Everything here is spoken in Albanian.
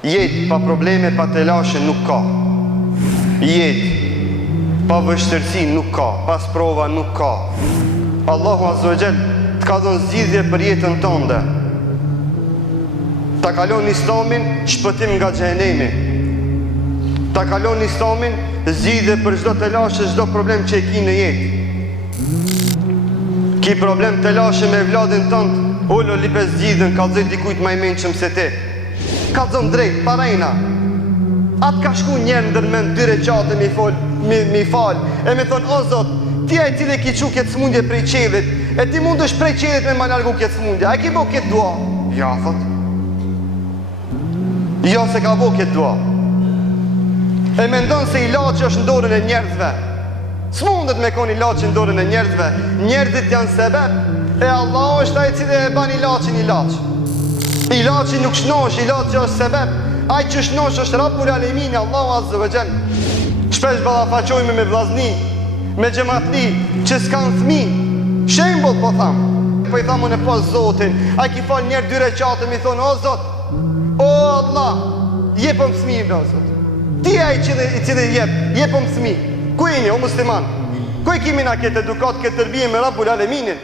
Jetë pa probleme, pa telashe nuk ka. Jetë pa vështirësi nuk ka, pas prova nuk ka. Allahu Azza wa Jall të ka dhënë zgjidhje për jetën tënde. Ta kalon Islamin shpëtim nga xhenemi. Ta kalon Islamin zgjidhje për çdo telashe, çdo problem që e ki në jetë. Ki problem telashe me vladin tënd, ullo lipe zgjidhën, ka zëj dikujt ma i menqëm se ti. Ka zëmë drejt, parejna. Atë ka shku njerë ndërmen 2 recate mi fal, e me thonë, o Zot, ti a i cili ki qu këtë smundje prej qelit, e ti mund është prej qelit me ma largu këtë smundje, a i ki bo këtë dua? Ja, thot. Ja, se ka bo këtë dua. E me ndonë se ilaçi është ndorën e njerëzve. S'mundet me kon ilaçi ndorën e njerëzve. Njerëzit janë sebeb, e Allah është ai cili e ban ilaçin ilaç. Ilaçi nuk shnosh, ilaçi është sebeb. Ai që shnosh është Rabbul Alamin, Allahu Azza wa Jall. Shpesh ballafaqojmë me vllazni, me xhamatli që s'kan fëmijë. Shembull po tham. Po i thamun e pas Zotin, ai ki fal njerë 2 recate mi thonë, o Zot, o Allah, jepëm fëmijë o Zot. Ti ai i cili jepëm fëmijë. Ku jeni o musliman? Ku e kimi na këtë edukat, këtë tërbije me Rabbul Alaminin?